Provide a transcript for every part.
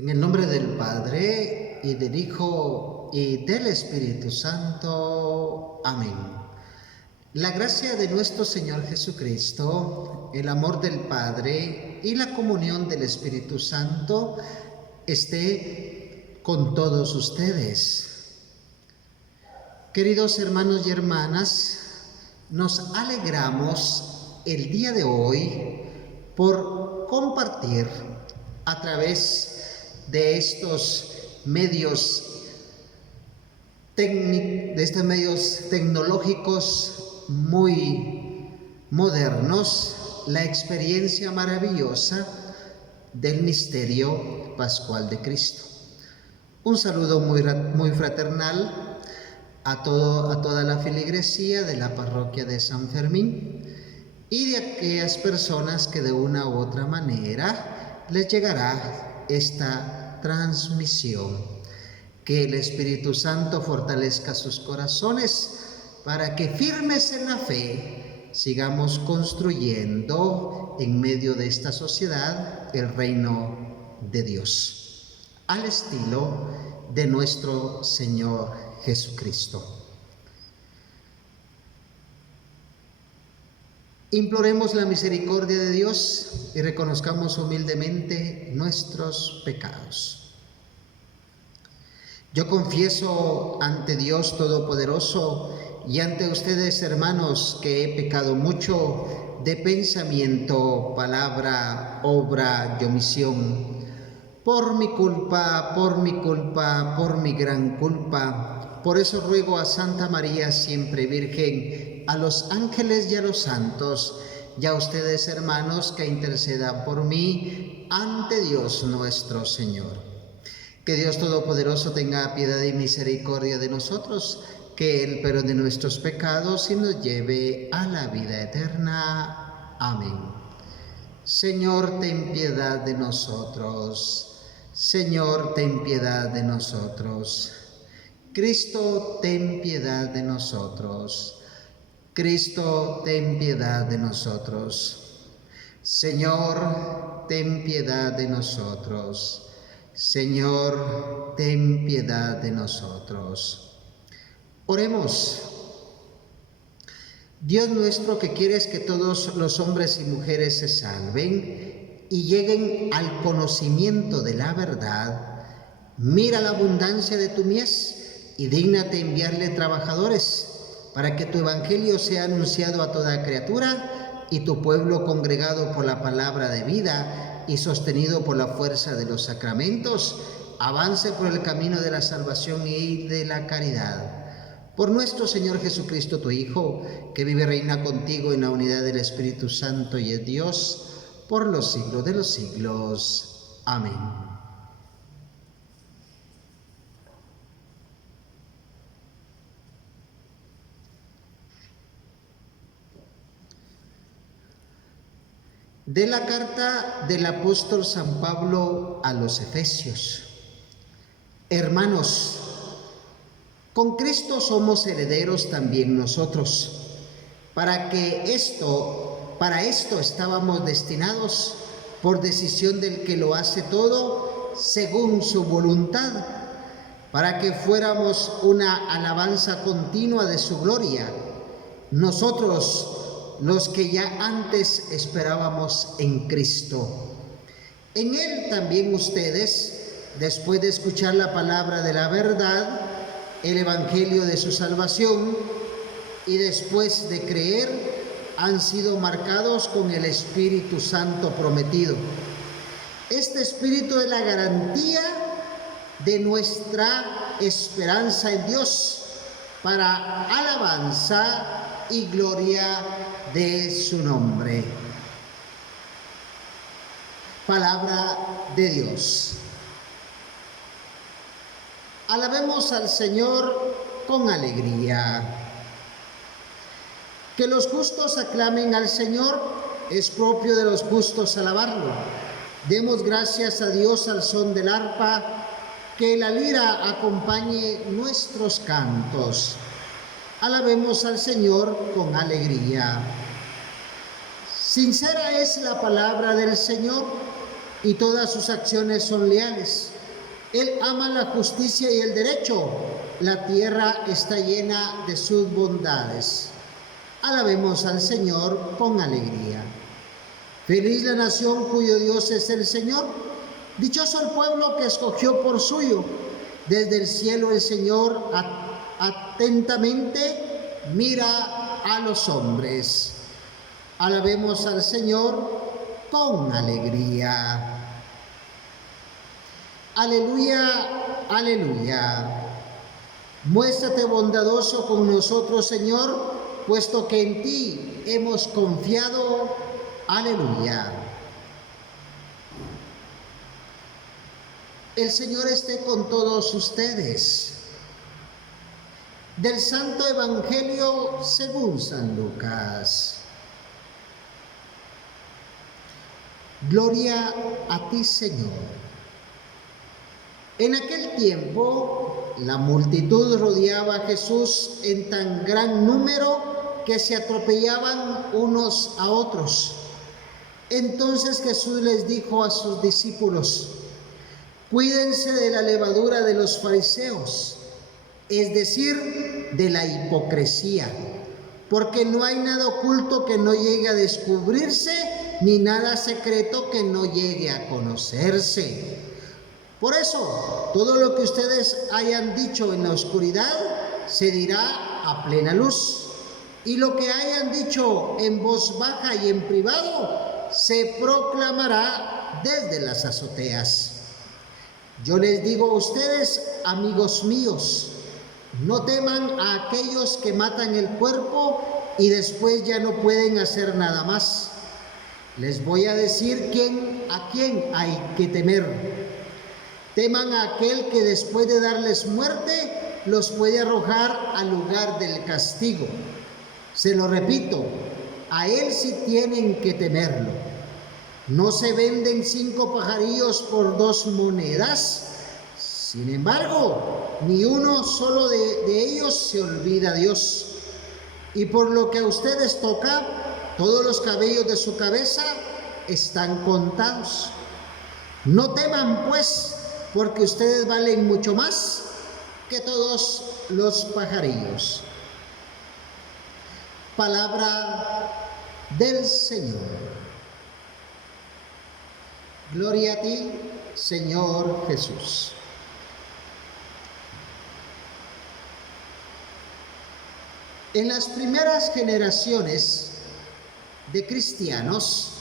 En el nombre del Padre, y del Hijo, y del Espíritu Santo. Amén. La gracia de nuestro Señor Jesucristo, el amor del Padre y la comunión del Espíritu Santo esté con todos ustedes. Queridos hermanos y hermanas, nos alegramos el día de hoy por compartir a través de estos medios tecnológicos muy modernos la experiencia maravillosa del misterio pascual de Cristo. Un saludo muy fraternal a toda la feligresía de la parroquia de San Fermín y de aquellas personas que de una u otra manera les llegará esta transmisión. Que el Espíritu Santo fortalezca sus corazones para que, firmes en la fe, sigamos construyendo en medio de esta sociedad el reino de Dios, al estilo de nuestro Señor Jesucristo. Imploremos la misericordia de Dios y reconozcamos humildemente nuestros pecados. Yo confieso ante Dios Todopoderoso y ante ustedes, hermanos, que he pecado mucho de pensamiento, palabra, obra y omisión. Por mi culpa, por mi gran culpa. Por eso ruego a Santa María, siempre Virgen, a los ángeles y a los santos, y a ustedes, hermanos, que intercedan por mí ante Dios nuestro Señor. Que Dios Todopoderoso tenga piedad y misericordia de nosotros, que Él perdone nuestros pecados y nos lleve a la vida eterna. Amén. Señor, ten piedad de nosotros. Señor, ten piedad de nosotros. Cristo, ten piedad de nosotros. Cristo, ten piedad de nosotros. Señor, ten piedad de nosotros. Señor, ten piedad de nosotros. Oremos. Dios nuestro, que quieres que todos los hombres y mujeres se salven y lleguen al conocimiento de la verdad, mira la abundancia de tu mies y dígnate enviarle trabajadores para que tu evangelio sea anunciado a toda criatura y tu pueblo, congregado por la palabra de vida y sostenido por la fuerza de los sacramentos, avance por el camino de la salvación y de la caridad. Por nuestro Señor Jesucristo, tu Hijo, que vive y reina contigo en la unidad del Espíritu Santo y es Dios, por los siglos de los siglos. Amén. De la carta del apóstol San Pablo a los Efesios. Hermanos, con Cristo somos herederos también nosotros, para esto estábamos destinados por decisión del que lo hace todo según su voluntad, para que fuéramos una alabanza continua de su gloria, nosotros los que ya antes esperábamos en Cristo. En Él también ustedes, después de escuchar la palabra de la verdad, el evangelio de su salvación, y después de creer, han sido marcados con el Espíritu Santo prometido. Este Espíritu es la garantía de nuestra esperanza en Dios, para alabanza y gloria de su nombre. Palabra de Dios. Alabemos al Señor con alegría. Que los justos aclamen al Señor, es propio de los justos alabarlo. Demos gracias a Dios al son del arpa, que la lira acompañe nuestros cantos. Alabemos al Señor con alegría. Sincera es la palabra del Señor, y todas sus acciones son leales. Él ama la justicia y el derecho. La tierra está llena de sus bondades. Alabemos al Señor con alegría. Feliz la nación cuyo Dios es el Señor. Dichoso el pueblo que escogió por suyo. Desde el cielo el Señor atentamente mira a los hombres. Alabemos al Señor con alegría. Aleluya, aleluya. Muéstrate bondadoso con nosotros, Señor, puesto que en ti hemos confiado. Aleluya. El Señor esté con todos ustedes. Del Santo Evangelio según San Lucas. Gloria a ti, Señor. En aquel tiempo, la multitud rodeaba a Jesús en tan gran número que se atropellaban unos a otros. Entonces Jesús les dijo a sus discípulos: cuídense de la levadura de los fariseos, es decir, de la hipocresía, porque no hay nada oculto que no llegue a descubrirse, ni nada secreto que no llegue a conocerse. Por eso, todo lo que ustedes hayan dicho en la oscuridad se dirá a plena luz, y lo que hayan dicho en voz baja y en privado se proclamará desde las azoteas. Yo les digo a ustedes, amigos míos, no teman a aquellos que matan el cuerpo y después ya no pueden hacer nada más. Les voy a decir a quién hay que temer. Teman a aquel que después de darles muerte los puede arrojar al lugar del castigo. Se lo repito, a él sí tienen que temerlo. ¿No se venden 5 pajarillos por 2 monedas? Sin embargo, ni uno solo de ellos se olvida a Dios. Y por lo que a ustedes toca, todos los cabellos de su cabeza están contados. No teman, pues, porque ustedes valen mucho más que todos los pajarillos. Palabra del Señor. Gloria a ti, Señor Jesús. En las primeras generaciones de cristianos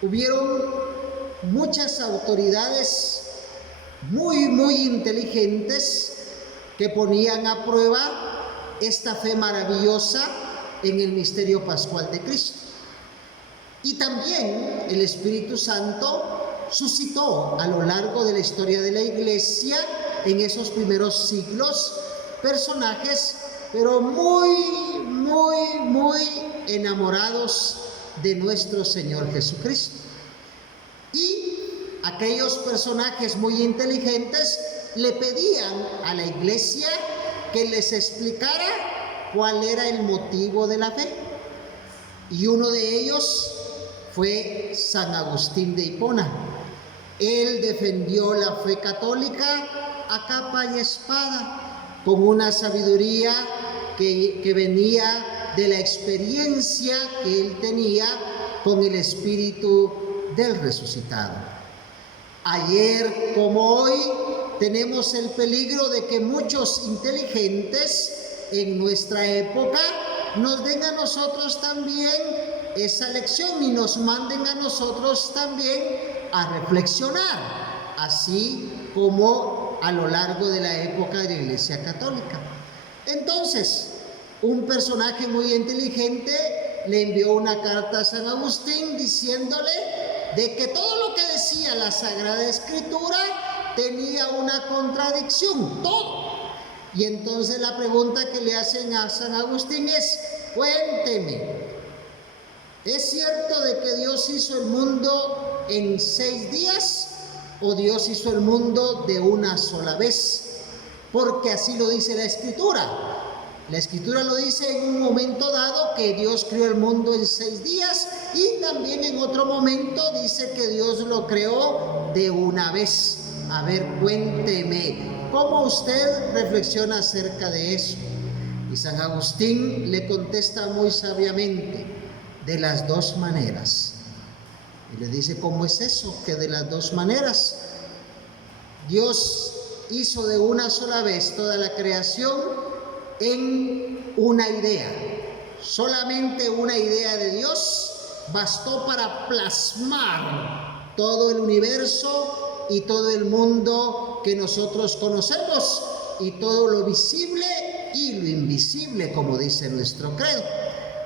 hubieron muchas autoridades muy inteligentes que ponían a prueba esta fe maravillosa en el misterio pascual de Cristo. Y también el Espíritu Santo suscitó a lo largo de la historia de la Iglesia, en esos primeros siglos, personajes pero muy enamorados de nuestro Señor Jesucristo. Y aquellos personajes muy inteligentes le pedían a la Iglesia que les explicara cuál era el motivo de la fe. Y uno de ellos fue San Agustín de Hipona. Él defendió la fe católica a capa y espada, con una sabiduría que venía de la experiencia que él tenía con el Espíritu del resucitado. Ayer como hoy tenemos el peligro de que muchos inteligentes en nuestra época nos den a nosotros también esa lección y nos manden a nosotros también a reflexionar, así como a lo largo de la época de la Iglesia Católica. Entonces, un personaje muy inteligente le envió una carta a San Agustín diciéndole de que todo lo que decía la Sagrada Escritura tenía una contradicción, todo. Y entonces la pregunta que le hacen a San Agustín es: cuénteme, ¿es cierto de que Dios hizo el mundo en 6 días o Dios hizo el mundo de una sola vez? Porque así lo dice la Escritura. La Escritura lo dice en un momento dado que Dios creó el mundo en 6 días y también en otro momento dice que Dios lo creó de una vez. A ver, cuénteme, ¿cómo usted reflexiona acerca de eso? Y San Agustín le contesta muy sabiamente, de las 2 maneras. Y le dice, ¿cómo es eso? Que de las 2 maneras. Dios hizo de una sola vez toda la creación en una idea. Solamente una idea de Dios bastó para plasmar todo el universo y todo el mundo que nosotros conocemos y todo lo visible y lo invisible, como dice nuestro credo.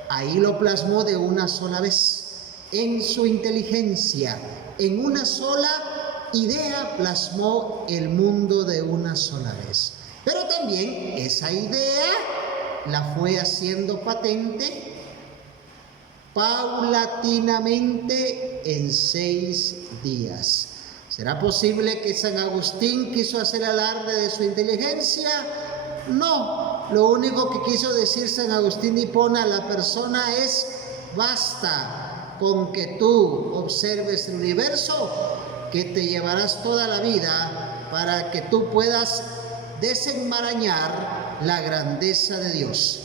Ahí lo plasmó de una sola vez, en su inteligencia, en una sola idea plasmó el mundo de una sola vez. Pero también esa idea la fue haciendo patente paulatinamente en 6 días. ¿Será posible que San Agustín quiso hacer alarde de su inteligencia? No, lo único que quiso decir San Agustín de Hipona a la persona es: basta con que tú observes el universo, que te llevarás toda la vida para que tú puedas desenmarañar la grandeza de Dios.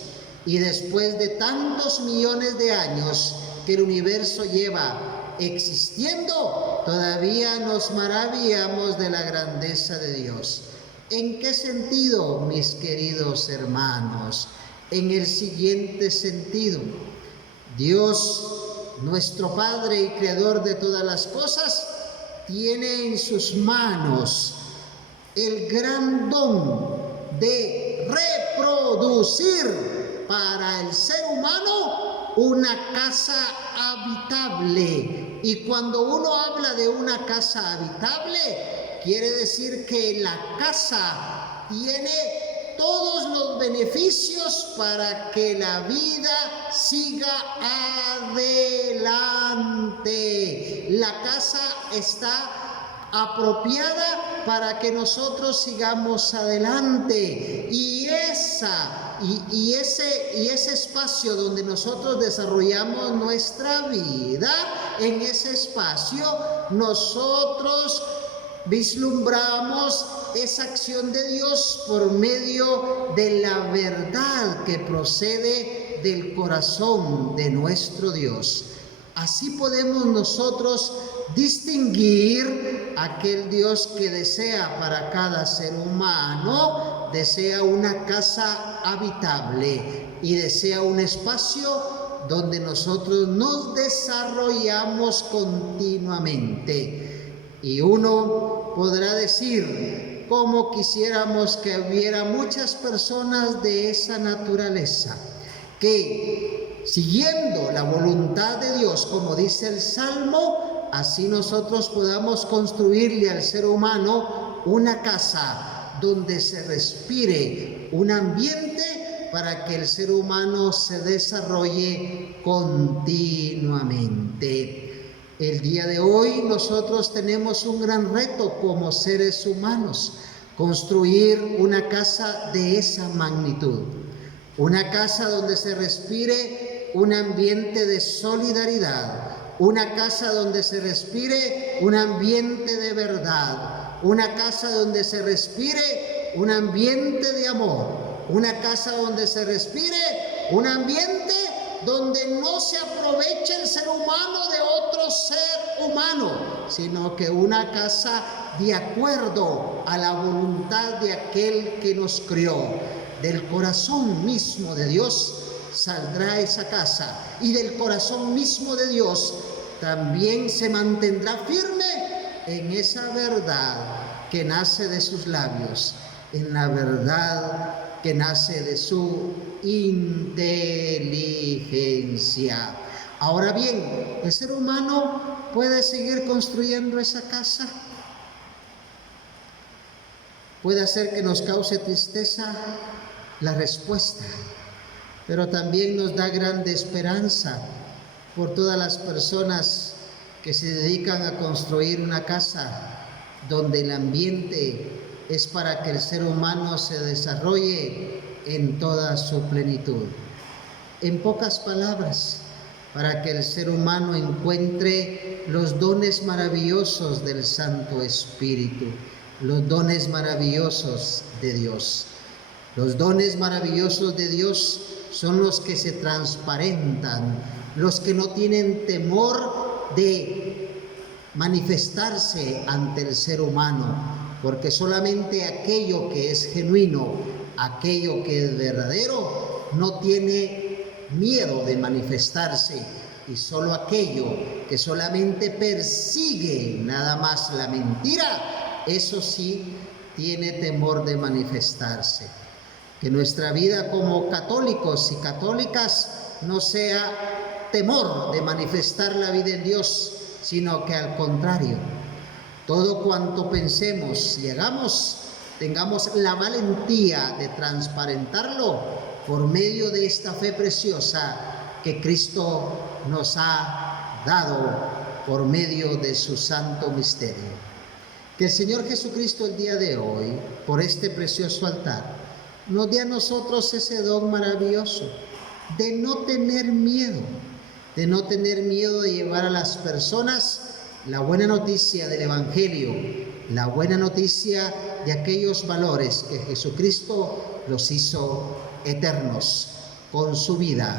Y después de tantos millones de años que el universo lleva existiendo, todavía nos maravillamos de la grandeza de Dios. ¿En qué sentido, mis queridos hermanos? En el siguiente sentido: Dios, nuestro Padre y Creador de todas las cosas, tiene en sus manos el gran don de reproducir para el ser humano una casa habitable. Y cuando uno habla de una casa habitable, quiere decir que la casa tiene todos los beneficios para que la vida siga adelante. La casa está apropiada para que nosotros sigamos adelante, y ese espacio donde nosotros desarrollamos nuestra vida, en ese espacio nosotros vislumbramos esa acción de Dios por medio de la verdad que procede del corazón de nuestro Dios. Así podemos nosotros distinguir aquel Dios que desea para cada ser humano, desea una casa habitable y desea un espacio donde nosotros nos desarrollamos continuamente. Y uno podrá decir: cómo quisiéramos que hubiera muchas personas de esa naturaleza, que siguiendo la voluntad de Dios, como dice el Salmo, así nosotros podamos construirle al ser humano una casa donde se respire un ambiente para que el ser humano se desarrolle continuamente. El día de hoy nosotros tenemos un gran reto como seres humanos: construir una casa de esa magnitud, una casa donde se respire un ambiente de solidaridad, una casa donde se respire un ambiente de verdad, una casa donde se respire un ambiente de amor, una casa donde se respire un ambiente donde no se aproveche el ser humano de otro ser humano, sino que una casa de acuerdo a la voluntad de aquel que nos crió. Del corazón mismo de Dios saldrá esa casa, y del corazón mismo de Dios también se mantendrá firme en esa verdad que nace de sus labios, en la verdad que nace de su inteligencia. Ahora bien, ¿el ser humano puede seguir construyendo esa casa? ¿Puede hacer que nos cause tristeza? La respuesta, pero también nos da grande esperanza por todas las personas que se dedican a construir una casa donde el ambiente es para que el ser humano se desarrolle en toda su plenitud. En pocas palabras, para que el ser humano encuentre los dones maravillosos del Santo Espíritu, los dones maravillosos de Dios. Los dones maravillosos de Dios son los que se transparentan, los que no tienen temor de manifestarse ante el ser humano, porque solamente aquello que es genuino, aquello que es verdadero, no tiene miedo de manifestarse, y solo aquello que solamente persigue nada más la mentira, eso sí tiene temor de manifestarse. Que nuestra vida como católicos y católicas no sea temor de manifestar la vida en Dios, sino que al contrario, todo cuanto pensemos y hagamos, tengamos la valentía de transparentarlo por medio de esta fe preciosa que Cristo nos ha dado por medio de su santo misterio. Que el Señor Jesucristo el día de hoy, por este precioso altar, nos dé a nosotros ese don maravilloso de no tener miedo, de llevar a las personas la buena noticia del Evangelio, la buena noticia de aquellos valores que Jesucristo los hizo eternos, con su vida,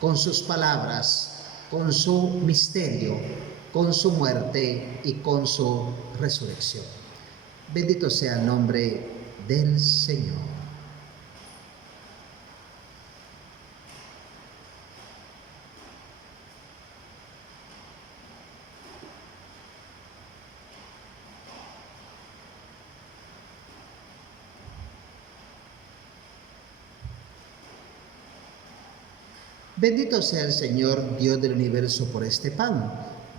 con sus palabras, con su misterio, con su muerte y con su resurrección. Bendito sea el nombre del Señor. Bendito sea el Señor, Dios del universo, por este pan,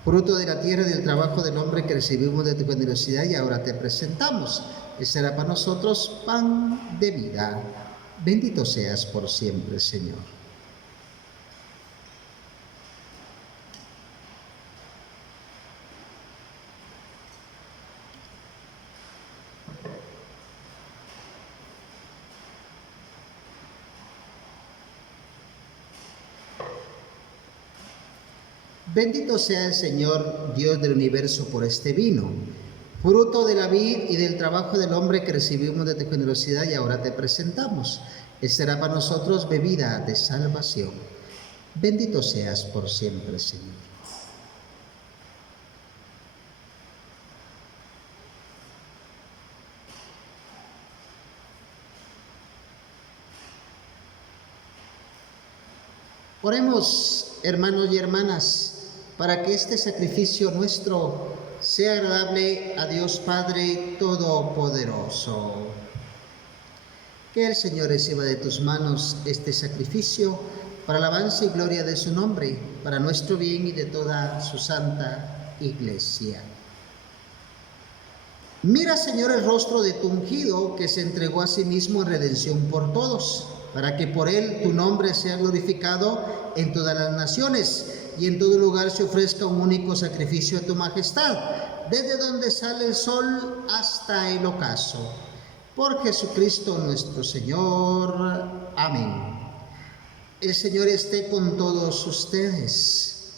fruto de la tierra y del trabajo del hombre que recibimos de tu generosidad y ahora te presentamos. Ese será para nosotros pan de vida. Bendito seas por siempre, Señor. Bendito sea el Señor, Dios del universo, por este vino, fruto de la vid y del trabajo del hombre que recibimos de tu generosidad y ahora te presentamos. Él será para nosotros bebida de salvación. Bendito seas por siempre, Señor. Oremos, hermanos y hermanas, para que este sacrificio nuestro sea agradable a Dios Padre Todopoderoso. Que el Señor reciba de tus manos este sacrificio para alabanza y gloria de su nombre, para nuestro bien y de toda su santa Iglesia. Mira, Señor, el rostro de tu ungido, que se entregó a sí mismo en redención por todos, para que por él tu nombre sea glorificado en todas las naciones, y en todo lugar se ofrezca un único sacrificio a tu majestad, desde donde sale el sol hasta el ocaso. Por Jesucristo nuestro Señor. Amén. El Señor esté con todos ustedes.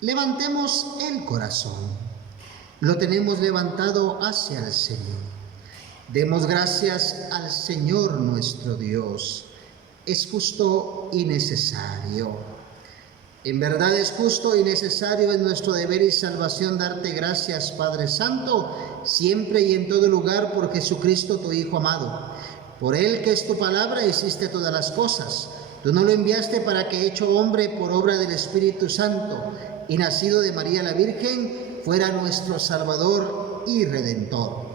Levantemos el corazón. Lo tenemos levantado hacia el Señor. Demos gracias al Señor nuestro Dios. Es justo y necesario. En verdad es justo y necesario, es nuestro deber y salvación darte gracias, Padre Santo, siempre y en todo lugar, por Jesucristo, tu Hijo amado. Por Él, que es tu palabra, hiciste todas las cosas. Tú no lo enviaste para que, hecho hombre por obra del Espíritu Santo y nacido de María la Virgen, fuera nuestro Salvador y Redentor.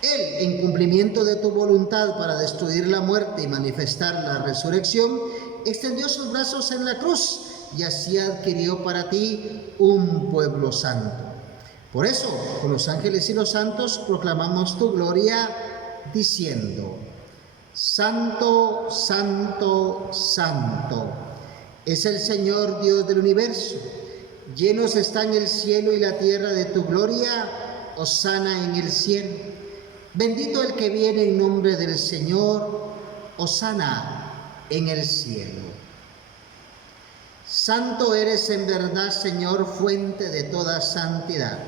Él, en cumplimiento de tu voluntad para destruir la muerte y manifestar la resurrección, extendió sus brazos en la cruz y así adquirió para ti un pueblo santo. Por eso, con los ángeles y los santos proclamamos tu gloria, diciendo: Santo, Santo, Santo, es el Señor Dios del universo. Llenos están el cielo y la tierra de tu gloria. Hosana en el cielo. Bendito el que viene en nombre del Señor, hosana en el cielo. Santo eres en verdad, Señor, fuente de toda santidad.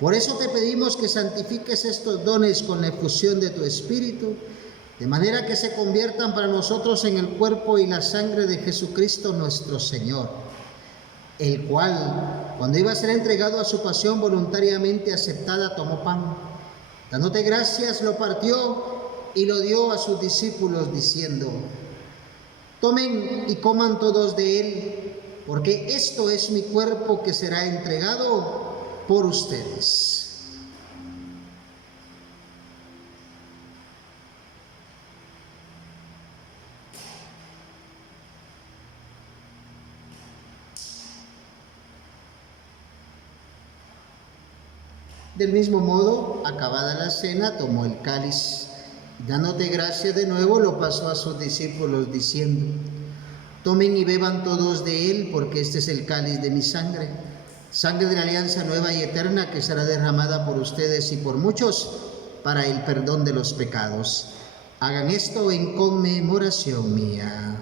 Por eso te pedimos que santifiques estos dones con la efusión de tu Espíritu, de manera que se conviertan para nosotros en el cuerpo y la sangre de Jesucristo nuestro Señor, el cual, cuando iba a ser entregado a su pasión voluntariamente aceptada, tomó pan. Dándote gracias, lo partió y lo dio a sus discípulos, diciendo: tomen y coman todos de él, porque esto es mi cuerpo que será entregado por ustedes. Del mismo modo, acabada la cena, tomó el cáliz, y dándote gracias de nuevo, lo pasó a sus discípulos, diciendo: tomen y beban todos de él, porque este es el cáliz de mi sangre, sangre de la alianza nueva y eterna, que será derramada por ustedes y por muchos para el perdón de los pecados. Hagan esto en conmemoración mía.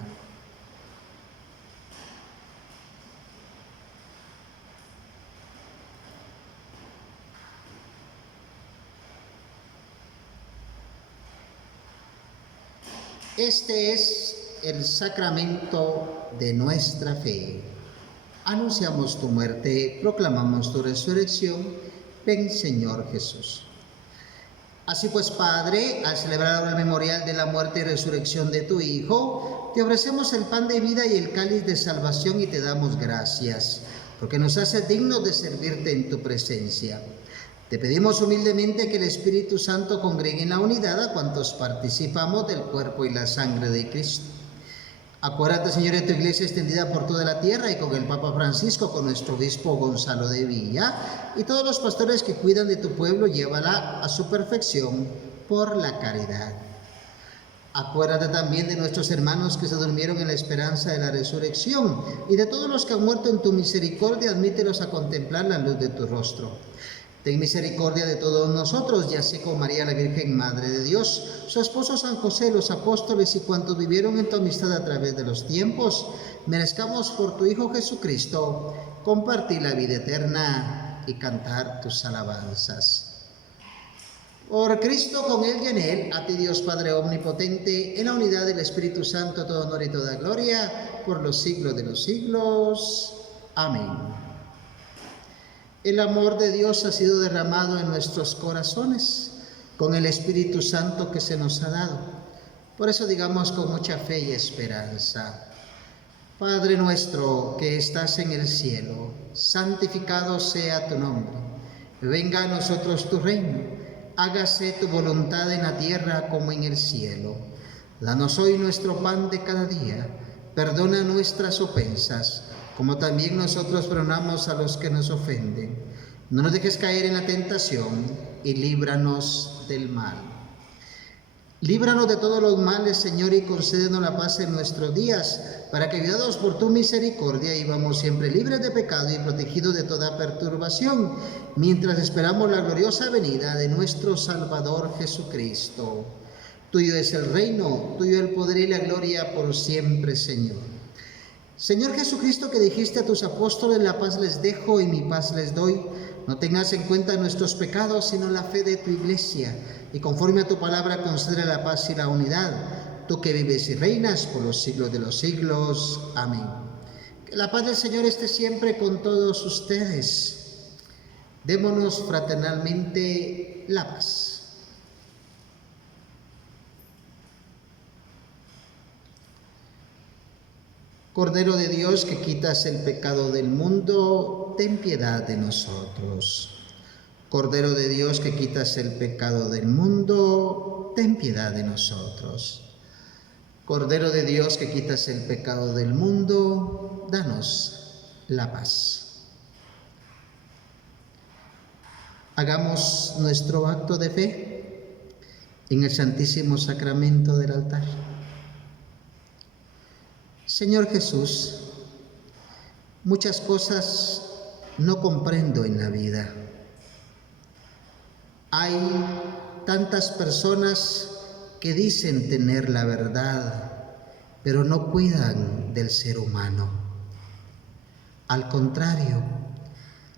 Este es el sacramento de nuestra fe. Anunciamos tu muerte, proclamamos tu resurrección. Ven, Señor Jesús. Así pues, Padre, al celebrar ahora el memorial de la muerte y resurrección de tu Hijo, te ofrecemos el pan de vida y el cáliz de salvación y te damos gracias, porque nos haces dignos de servirte en tu presencia. Te pedimos humildemente que el Espíritu Santo congregue en la unidad a cuantos participamos del cuerpo y la sangre de Cristo. Acuérdate, Señor, de tu iglesia extendida por toda la tierra, y con el Papa Francisco, con nuestro obispo Gonzalo de Villa, y todos los pastores que cuidan de tu pueblo, llévala a su perfección por la caridad. Acuérdate también de nuestros hermanos que se durmieron en la esperanza de la resurrección, y de todos los que han muerto en tu misericordia, admítelos a contemplar la luz de tu rostro. Ten misericordia de todos nosotros, y así como María la Virgen, Madre de Dios, su esposo San José, los apóstoles y cuantos vivieron en tu amistad a través de los tiempos, merezcamos por tu Hijo Jesucristo compartir la vida eterna y cantar tus alabanzas. Por Cristo, con Él y en Él, a ti Dios Padre omnipotente, en la unidad del Espíritu Santo, todo honor y toda gloria, por los siglos de los siglos. Amén. El amor de Dios ha sido derramado en nuestros corazones con el Espíritu Santo que se nos ha dado. Por eso digamos con mucha fe y esperanza: Padre nuestro que estás en el cielo, santificado sea tu nombre. Venga a nosotros tu reino. Hágase tu voluntad en la tierra como en el cielo. Danos hoy nuestro pan de cada día. Perdona nuestras ofensas, como también nosotros perdonamos a los que nos ofenden. No nos dejes caer en la tentación y líbranos del mal. Líbranos de todos los males, Señor, y concédenos la paz en nuestros días, para que, ayudados por tu misericordia, vivamos siempre libres de pecado y protegidos de toda perturbación, mientras esperamos la gloriosa venida de nuestro Salvador Jesucristo. Tuyo es el reino, tuyo el poder y la gloria por siempre, Señor. Señor Jesucristo, que dijiste a tus apóstoles: la paz les dejo y mi paz les doy, no tengas en cuenta nuestros pecados, sino la fe de tu iglesia, y conforme a tu palabra concédele la paz y la unidad, tú que vives y reinas por los siglos de los siglos. Amén. Que la paz del Señor esté siempre con todos ustedes. Démonos fraternalmente la paz. Cordero de Dios, que quitas el pecado del mundo, ten piedad de nosotros. Cordero de Dios, que quitas el pecado del mundo, ten piedad de nosotros. Cordero de Dios, que quitas el pecado del mundo, danos la paz. Hagamos nuestro acto de fe en el Santísimo Sacramento del altar. Señor Jesús, muchas cosas no comprendo en la vida. Hay tantas personas que dicen tener la verdad, pero no cuidan del ser humano. Al contrario,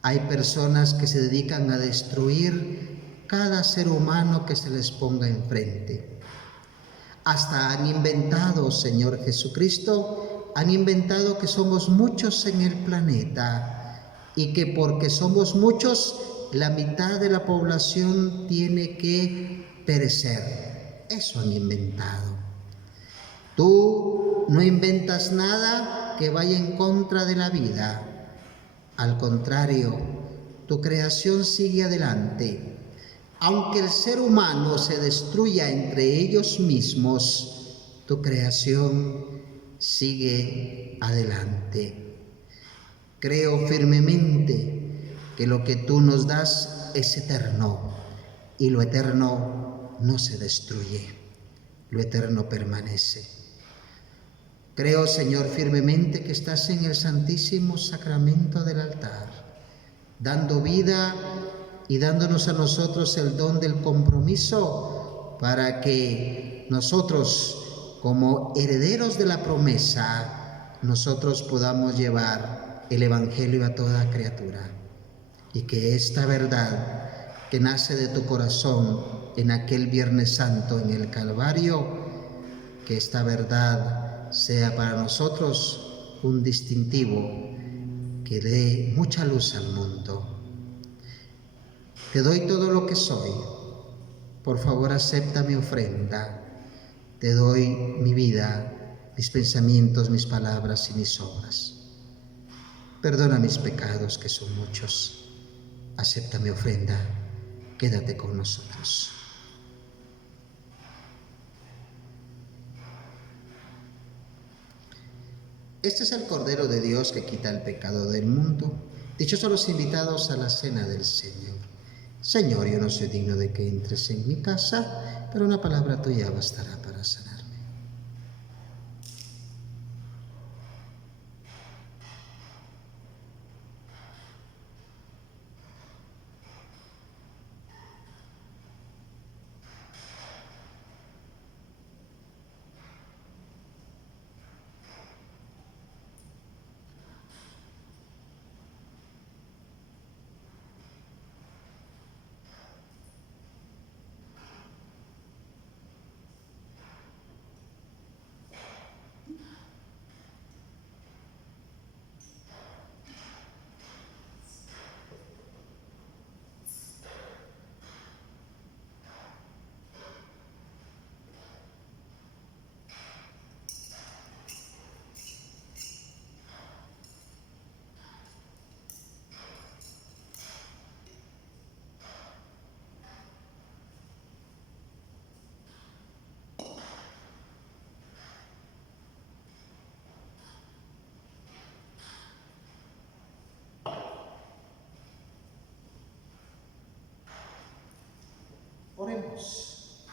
hay personas que se dedican a destruir cada ser humano que se les ponga enfrente. Hasta han inventado, Señor Jesucristo, han inventado que somos muchos en el planeta y que porque somos muchos, la mitad de la población tiene que perecer. Eso han inventado. Tú no inventas nada que vaya en contra de la vida. Al contrario, tu creación sigue adelante. Aunque el ser humano se destruya entre ellos mismos, tu creación sigue adelante. Creo firmemente que lo que tú nos das es eterno y lo eterno no se destruye, lo eterno permanece. Creo, Señor, firmemente que estás en el Santísimo Sacramento del altar, dando vida y dándonos a nosotros el don del compromiso para que nosotros, como herederos de la promesa, nosotros podamos llevar el Evangelio a toda criatura. Y que esta verdad que nace de tu corazón en aquel Viernes Santo en el Calvario, que esta verdad sea para nosotros un distintivo que dé mucha luz al mundo. Te doy todo lo que soy. Por favor, acepta mi ofrenda. Te doy mi vida, mis pensamientos, mis palabras y mis obras. Perdona mis pecados, que son muchos. Acepta mi ofrenda. Quédate con nosotros. Este es el Cordero de Dios que quita el pecado del mundo. Dichosos los invitados a la cena del Señor. Señor, yo no soy digno de que entres en mi casa, pero una palabra tuya bastará para sanarme. Oremos.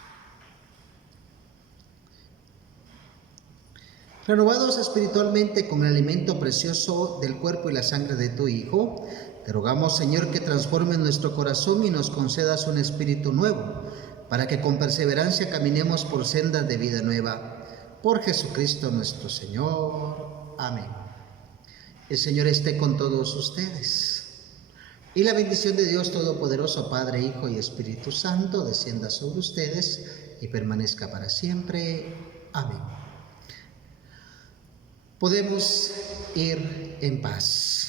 Renovados espiritualmente con el alimento precioso del cuerpo y la sangre de tu Hijo, te rogamos, Señor, que transformes nuestro corazón y nos concedas un espíritu nuevo, para que con perseverancia caminemos por sendas de vida nueva. Por Jesucristo nuestro Señor. Amén. El Señor esté con todos ustedes. Y la bendición de Dios Todopoderoso, Padre, Hijo y Espíritu Santo, descienda sobre ustedes y permanezca para siempre. Amén. Podemos ir en paz.